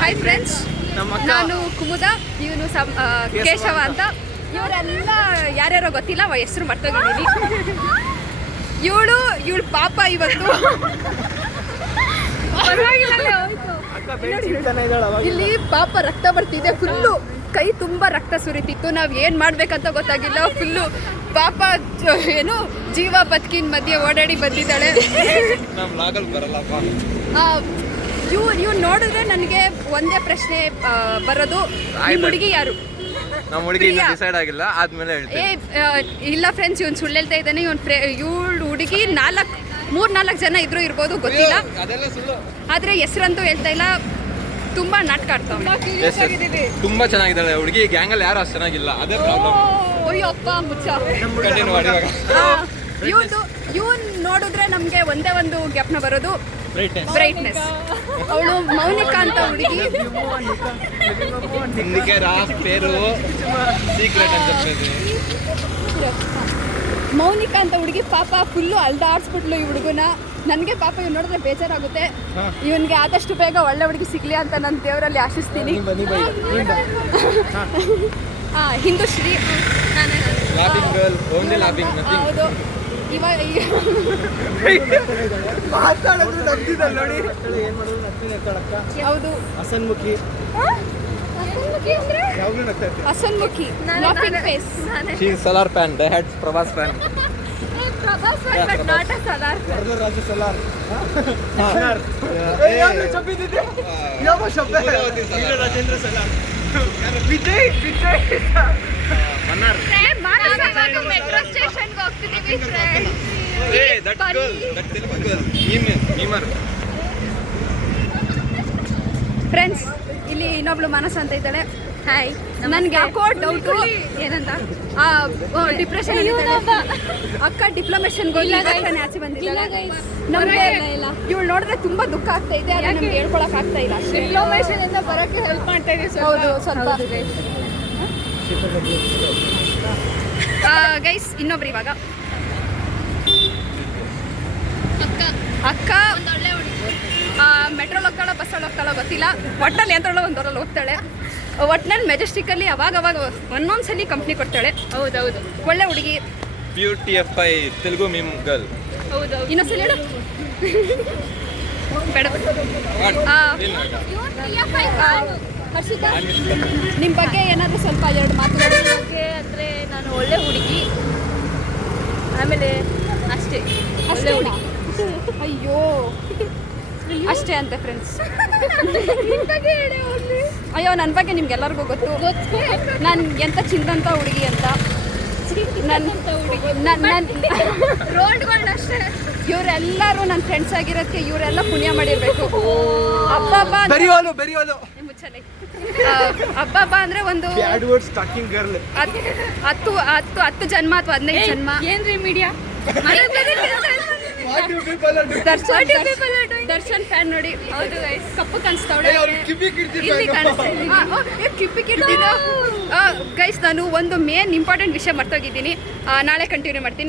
Hi friends, ನಾನು ಕುಮುದ, ಇವನು ಕೇಶವ ಅಂತ. ಇವರೆಲ್ಲ ಯಾರ್ಯಾರೋ ಗೊತ್ತಿಲ್ಲ, ಹೆಸರು ಮರ್ತೋಗಿದ್ದೀನಿ. ಇವಳು ಪಾಪ ಇವತ್ತು ಇಲ್ಲಿ ಪಾಪ ರಕ್ತ ಬರ್ತಿದೆ, ಫುಲ್ಲು ಕೈ ತುಂಬ ರಕ್ತ ಸುರಿತಿತ್ತು. ನಾವು ಏನು ಮಾಡ್ಬೇಕಂತ ಗೊತ್ತಾಗಿಲ್ಲ. ಫುಲ್ಲು ಪಾಪ ಏನು ಜೀವ ಬದುಕಿನ ಮಧ್ಯೆ ಓಡಾಡಿ ಬಂದಿದ್ದಾಳೆ. ಇವ್ನು ನೋಡಿದ್ರೆ ನನಗೆ ಒಂದೇ ಪ್ರಶ್ನೆ ಬರೋದು, ನಿಮ್ಮ ಹುಡುಗಿ ಯಾರು? ನಮ್ಮ ಹುಡುಗಿ ಡಿಸೈಡ್ ಆಗಿಲ್ಲ, ಆದ್ಮೇಲೆ ಹೇಳ್ತೀನಿ. ಇಲ್ಲ ಫ್ರೆಂಡ್ಸ್, ಇವ್ನು ಸುಳ್ಳು ಹೇಳ್ತಾ ಇದ್ದಾನೆ. ಇವಳು ಹುಡುಗಿ 3-4 ಜನ ಇದ್ರೂ ಇರ್ಬೋದು, ಗೊತ್ತಿಲ್ಲ. ಆದ್ರೆ ಹೆಸರಂತೂ ಹೇಳ್ತಾ ಇಲ್ಲ. ತುಂಬಾ ನಾಟಕ ಆಡ್ತಾವೆ. ತುಂಬಾ ಚೆನ್ನಾಗಿದ್ದಾಳೆ ಹುಡುಗಿ. ಗ್ಯಾಂಗಲ್ಲಿ ಯಾರು ಅಷ್ಟು ಚೆನ್ನಾಗಿಲ್ಲ, ಅದೇ ಪ್ರಾಬ್ಲಮ್. ಅಯ್ಯಪ್ಪ ಮುಚ್ಚ. ಇವನ್ ನೋಡಿದ್ರೆ ನಮ್ಗೆ ಒಂದೇ ಒಂದು ಜ್ಞಾಪನ ಬರೋದು, ಬ್ರೈಟ್ನೆಸ್. ಅವಳು ಮೌನಿಕಾ ಅಂತ ಹುಡುಗಿ. ಮೌನಿಕಾ ಅಂತ ಹುಡುಗಿ ಪಾಪ ಫುಲ್ಲು ಅಲ್ದಾಡ್ಸ್ಬಿಟ್ಲು ಈ ಹುಡುಗನ. ನನಗೆ ಪಾಪ ಇವ್ನು ನೋಡಿದ್ರೆ ಬೇಜಾರಾಗುತ್ತೆ. ಇವನಿಗೆ ಆದಷ್ಟು ಬೇಗ ಒಳ್ಳೆ ಹುಡುಗಿ ಸಿಗ್ಲಿ ಅಂತ ನಾನು ದೇವರಲ್ಲಿ ಆಶಿಸ್ತೀನಿ. ಹಿಂದೂ ಶ್ರೀ. ಹೌದು. ಇವಾಗ ಹೌದು, ಹಸನ್ಮುಖಿ. Laughing face. She is Solar fan, the head Prabhas fan. Prabhas fan, but not a Solar fan. Raju Solar. Solar. ಯಾರು ಚಪ್ಪಿದಿದೆ? ಯಾವ ಶಬ್ದ? ಇದು ರಾಜೇಂದ್ರ Solar. ವಿಜಯ್. ಮನ್ನಾರ್. ಮಾನಸವಾಗ ಮೆಟ್ರೋ ಸ್ಟೇಷನ್ ಗೆ ಹೋಗ್ತಿದೀವಿ friends. Hey, that girl, that Telugu girl. Memer. Friends, ಇಲ್ಲಿ ಇನ್ನೊಬ್ಳು ಮಾನಸ ಅಂತ ಇದ್ದಾಳೆ. ಹಾಯ್. ನನ್ಗೆ ಯಾಕೋ ಡೌಟ್ ಏನಂತ, ಡಿಪ್ರೆಷನ್ ಅಕ್ಕ ಡಿಪ್ಲೊಮೇಷನ್ಗೆ ಹೋಗಿ ಆಚೆ ಬಂದಿದ್ದಾಳೆ. ನಮಗೆ ಇವಳು ನೋಡಿದ್ರೆ ತುಂಬಾ ದುಃಖ ಆಗ್ತಾ ಇದೆ, ಆದರೆ ನಮ್ಗೆ ಹೇಳ್ಕೊಳಕ್ ಆಗ್ತಾ ಇಲ್ಲ. ಡಿಪ್ಲೊಮೇಷನ್ ಇಂದ ಬರೋಕ್ಕೆ ಹೆಲ್ಪ್ ಮಾಡ್ತಾ ಇದೆ. ಹೌದು, ಸ್ವಲ್ಪ ಗೈಸ್. ಇನ್ನೊಬ್ರು ಇವಾಗ ಅಕ್ಕ ಮೆಟ್ರೋಲ್ ಹೋಗ್ತಾಳೋ ಬಸ್ಸಲ್ಲಿ ಹೋಗ್ತಾಳೋ ಗೊತ್ತಿಲ್ಲ. ಒಟ್ಟಲ್ಲಿ ಎಂದ್ರೊಳೋ ಒಂದರಲ್ಲಿ ಹೋಗ್ತಾಳೆ. ಒಟ್ಟಿನಲ್ಲಿ ಮೆಜೆಸ್ಟಿಕಲ್ಲಿ ಅವಾಗ ಒಂದೊಂದ್ಸಲಿ ಕಂಪ್ನಿ ಕೊಡ್ತಾಳೆ. ಹೌದೌದು, ಒಳ್ಳೆ ಹುಡುಗಿ. PUTFI ತೆಲುಗು ಮೀಮ್ ಗರ್ಲ್. ಹೌದು, ಇನ್ನೊಂದ್ಸಲಿ ಹೇಳು. ಬೇಡ. ಹರ್ಷಿತಾ, ನಿಮ್ಮ ಬಗ್ಗೆ ಏನಾದರೂ ಸ್ವಲ್ಪ 2 ಮಾತುಗಳ ಬಗ್ಗೆ ಅಂದರೆ, ನಾನು ಒಳ್ಳೆ ಹುಡುಗಿ, ಆಮೇಲೆ ಅಷ್ಟೇ. ಅಷ್ಟೇ ಹುಡುಗಿ. ಅಯ್ಯೋ, ಅಷ್ಟೇ ಅಂತೆ ಫ್ರೆಂಡ್ಸ್. ಅಯ್ಯೋ, ನನ್ನ ಬಗ್ಗೆ ನಿಮ್ಗೆಲ್ಲರಿಗೂ ಗೊತ್ತು. ನಾನು ಎಂಥ ಚಿಂದಂತ ಹುಡುಗಿ ಅಂತ. ರೋಡ್ಗಳಷ್ಟೇ. ಇವರೆಲ್ಲರೂ ನನ್ನ ಫ್ರೆಂಡ್ಸ್ ಆಗಿರೋದಕ್ಕೆ ಇವರೆಲ್ಲ ಪುಣ್ಯ ಮಾಡಿರ್ಬೇಕು. ಹಬ್ಬ ಹಬ್ಬ ಅಂದ್ರೆ ಒಂದು 10 ಜನ್ಮ ಅಥವಾ 15 ಜನ್ಮ. ಏನ್ರಿ ಮೀಡಿಯಾ? ದರ್ಶನ್ ಫ್ಯಾನ್ ನೋಡಿ. ಹೌದು ಗೈಸ್, ಕಪ್ಪು ಕಾಣಿಸ್ತಾವಳೆ. ಗೈಸ್, ನಾನು ಒಂದು ಮೇನ್ ಇಂಪಾರ್ಟೆಂಟ್ ವಿಷಯ ಮರ್ತೋಗಿದ್ದೀನಿ. ನಾಳೆ ಕಂಟಿನ್ಯೂ ಮಾಡ್ತೀನಿ.